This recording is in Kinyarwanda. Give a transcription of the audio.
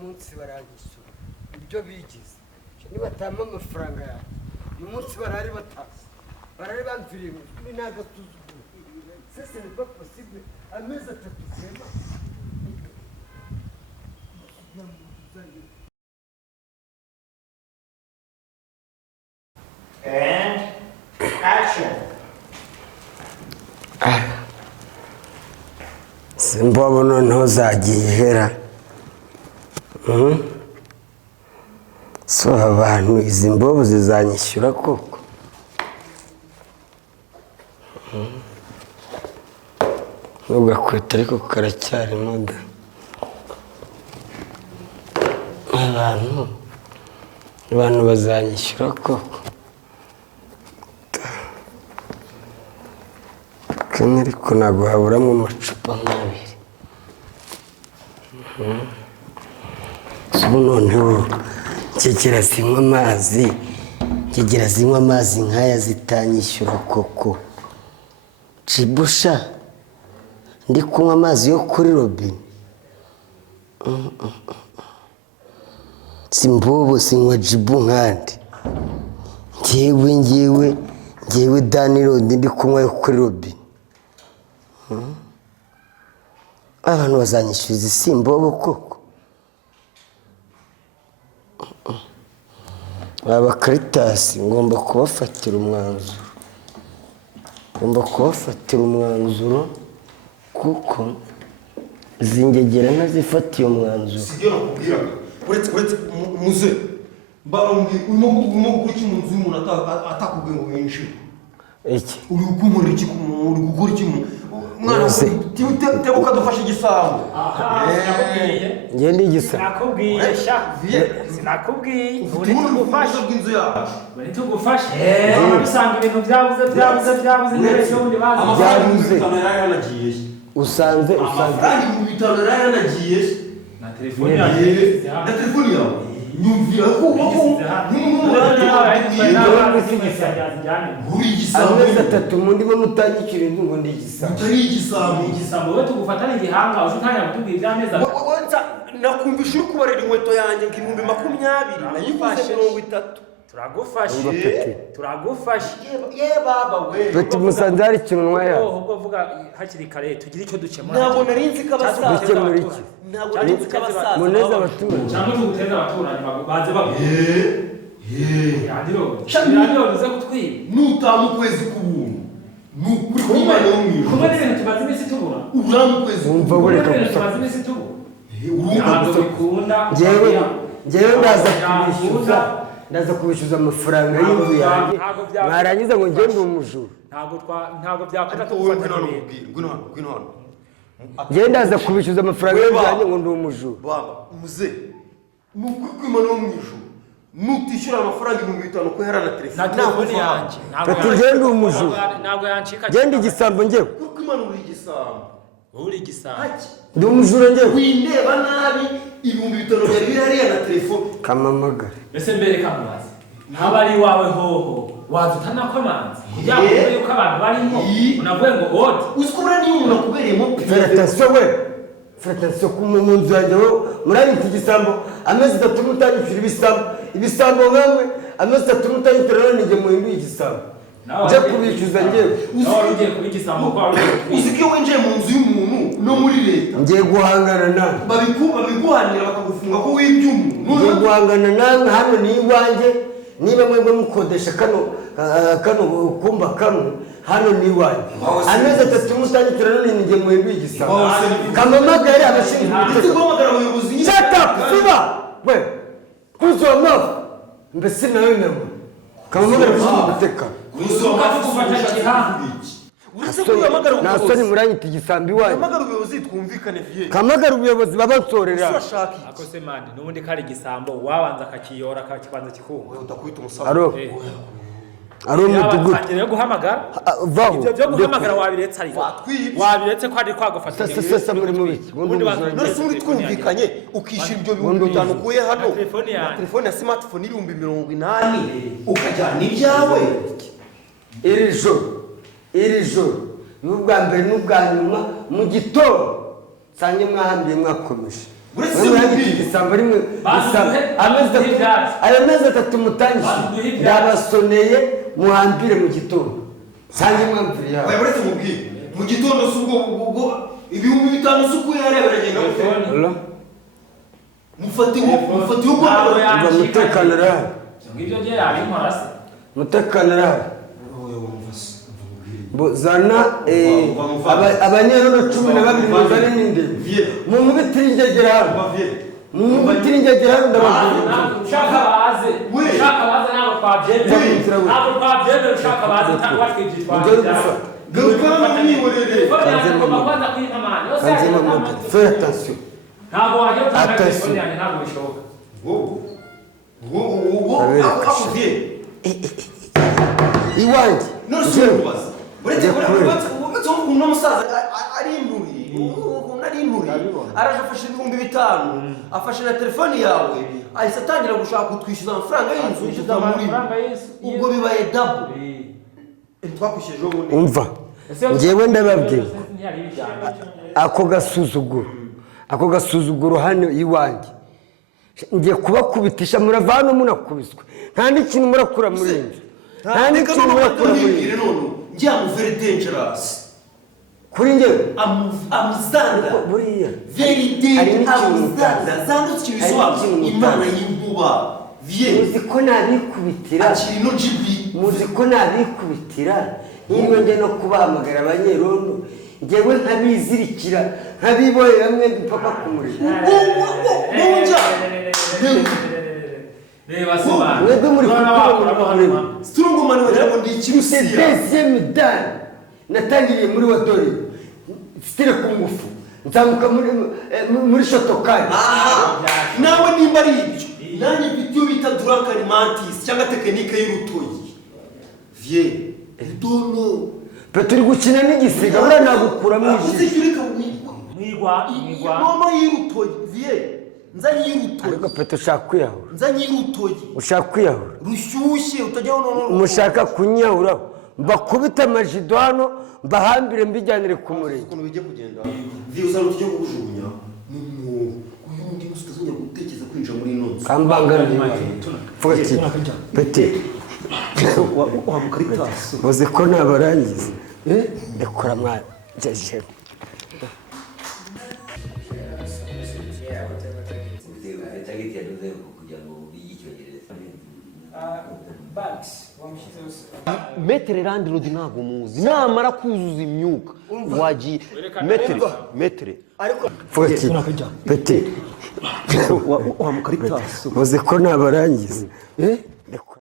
munsi baragisura ibyo bigize niba batama amafaranga yawe uyu munsi barari batazi barari bamviriye ni n'agasuzuguro sese ni pas possible amezi 3 sema And action. Simbobo noneho zagiye hera. So abantu izi mbobo zizanyishyura koko. Ugakwita ariko karacyari moda. Abantu bazanyishyura koko. Kandi ariko ntabwo haburamo amacupa nk'abiri. Ubu noneho kigera zinywa amazi nk'aya zitanyishyura koko. Jibusha ndi kunywa amazi yo kuri robine. Simbobo sinywa jibu nkandi. Njyewe Danilo ndi kunywa yo kuri robine. Abantu bazanyishyuza simbobo koko. Aba Caritas ngomba kubafatira umwanzuro. Kuko zingegera ntazifatiye umwanzuro. Sibyo nakubwira. Uretse muze. Urimo gukora iki mu nzu y'umuntu atakubwiye ngo winjire. Iki? Uri gukora iki mwana tebuka dufashe igisambo. Ngiye ndi igisambo. Sinakubwiye. Uri gufasha bw'inzu yacu. Bari tugufashe. Bisanga ibintu byabuze neza ubundi bazi. Byabuze. Yanagiye. Usanze. Amafaranga mu bitaro yanagiye. Na telefone yawe. Nyumvira ko amezi 3 mundimo mutanyikira ngo ndi igisambo. Utari igisambo. Igisambo we tugufatana igihanga uzi ntanya kutubwira ibyameza. Nakumvisha uri kubarira inkweto yanjye ngo 2020 nayifashe 30. Turagufashe. Ye baba we. Bati musanze hari ikintu nwaya. Ubwo vuga hakiri kare tugira icyo dukemura. Ntabwo narinzi ko abasaza. Dukemura iki? Ntabwo narinzi ko abasaza. Muneza abaturage. Cyangwa tuguteza abaturanyi baze bago. Yandiro uze kutwiba. Nutamu kwezi kubuntu. Nukuri kumana yo mwijo. Kuba n'ibintu tumaze iminsi tubura. Uramu kwezi. Umva bureka gusa. Tumaze iminsi tubura. Urumva bikunda. Njyewe ndaza kubishyuza amafaranga y'inzu yanjye. Mwarangiza ngo ngende umujuru. Ntabwo byakora tugufatana neza. Ngwino hano. Njyewe ndaza kubishyuza amafaranga y'inzu yanjye ngo ndi umujuru. Baba muze. Nukuri kumana yo mwijo. Nutishyura amafaranga 5,000 ko yarana telefone. Ntabwo yanjye. Ati ngende umujuru. Ntabwo yancika. Ngende igisambo njyewe. Kuko imana uri igisambo. Uri igisambo. Ndi umujuru njyewe. Windeba nabi 5,000 byari bihariya na telefone. Kamamagara. Ese mbere kamazi. Haba ari wawe hoho. Wazutana ko amanzi. Kugira ngo yuko abantu barimo unavuye ngo ode. Usikubura niyo umuntu akubereyemo. Fratasiyo mu nzu yanjye murabita igisambo amezi 3 mutanyishyura ibisambo nkamwe amezi 3 mutanyishyura none njye muhinduye igisambo nje kubishyuza njyewe. Ugiye kuba igisambo kwa uziko winjiye mu nzu y'umuntu no muri leta ngiye guhangana nawe babiguhanira bakagufunga ko wibye umuntu. Ngiye guhangana nawe hano ni iwanjye. Niba mwebwe mukodesha kano kumba kamwe hano ni iwanjye. Amezi 3 mutanyishyura none njye muhinduye igisambo. Kamamagare abashinzwe umutekano. Shut up, Suba! We, kuzo amafu. Mbese nawe nemo. Kamamagare abashinzwe umutekano. Nasoni muranyita igisambi wanyu. Kamagara ubuyobozi twumvikane vie. Kamagara ubuyobozi babansorera. Akose mande nubundi kari igisambo wabanza akakiyora akakibanza kikumva. Utakwita umusaza. Aro. Aro mudugudu. Agiye guhamagara. Vaho. Ibyo guhamagara wabiretse ari. Wabiretse ko ari kwagufata. Sasa muri mubiki. None uri twumvikanye ukishyura ibyo 5,000 ukuye hano. Telefone ya smartphone 80,000 ukajyana ibyawe. Iri joro y'ubwa mbere n'ubwa nyuma mu gitondo sange mwahambiye mwakomeje igisambo rimwe ayo mezi atatu mutangije ndabasoneye muhambire mu gitondo sange mwamvire yawe uretse mubwire mu gitondo si ubwo ibihumbi bitanu si uko yareberanye mufatiwe umutekano arahari umutekano arahari zana abanyerono 12 muzane n'inde mumubitire ingegera hano mumubitire ingegera hano ndababwira ushaka baze ntabwo twabyemera ushaka baze ntabwo twitwara garukana mwihorere fais attention ntabwo wajya utanga telefone yanjye ntabwo bishoboka iwanjye none se ubaza uretse uno musaza ari inturi araje afashe ibihumbi 5 afashe na telefone yawe ahise atangira gushaka kutwishyuza amafaranga y'inzu yishyuza muri ubwo bibaye double twakwishyuje ubundi umva ngewe ndababwira ako gasuzuguro hano iwanjye ngiye kubakubitisha muravana munakubiswe nta n'ikintu murakura muri inzu nta n'ikintu murakura muri inzu ngiye very dangerous kuri ngewe amuzanda buriya very dangerous amuzanda zandutse ibisobanuro imana y'inkuba muzi ko nabikubitira muzi ko nabikubitira niba njye no kubahamagara abanyerondo ngewe nkabizirikira nkabibohera mwembi mpaka ku muriro mwebwe muri kukuramo strongman wagira ngo ndi ikirusiya deuxième dan natangiriye muri wadore stile ku ngufu nzamuka muri shotokani nawe nimba ari ibyo nanjye mfite iyo bita drunkard mantis cyangwa tekinike y'urutoyi vie dono pe turi gukina n'igisiga buriya nagukuramo ijisho mwigwa mama y'urutoyi vie nzanye y'urutoyi ariko pe ushaka kwiyahura nzanye y'urutoyi ushaka kwiyahura rushyushye utajyaho none mushaka kunyahura mbakubita amajido hano mbahambire mbijyanire ku murenge ukuntu bijye kugenda vie uzana tujye kujugunya uyu ndi musi utazongera gutekereza kwinjira muri ino nzu kambangamira vuga ati pete wa mukaritasi uzi ko nabarangiza rekura mwajeje metere landlord ntabwo muzi namara kuzuza imyuka wagiye metere vuga ati pete wa mukaritasi uzi ko nabarangiza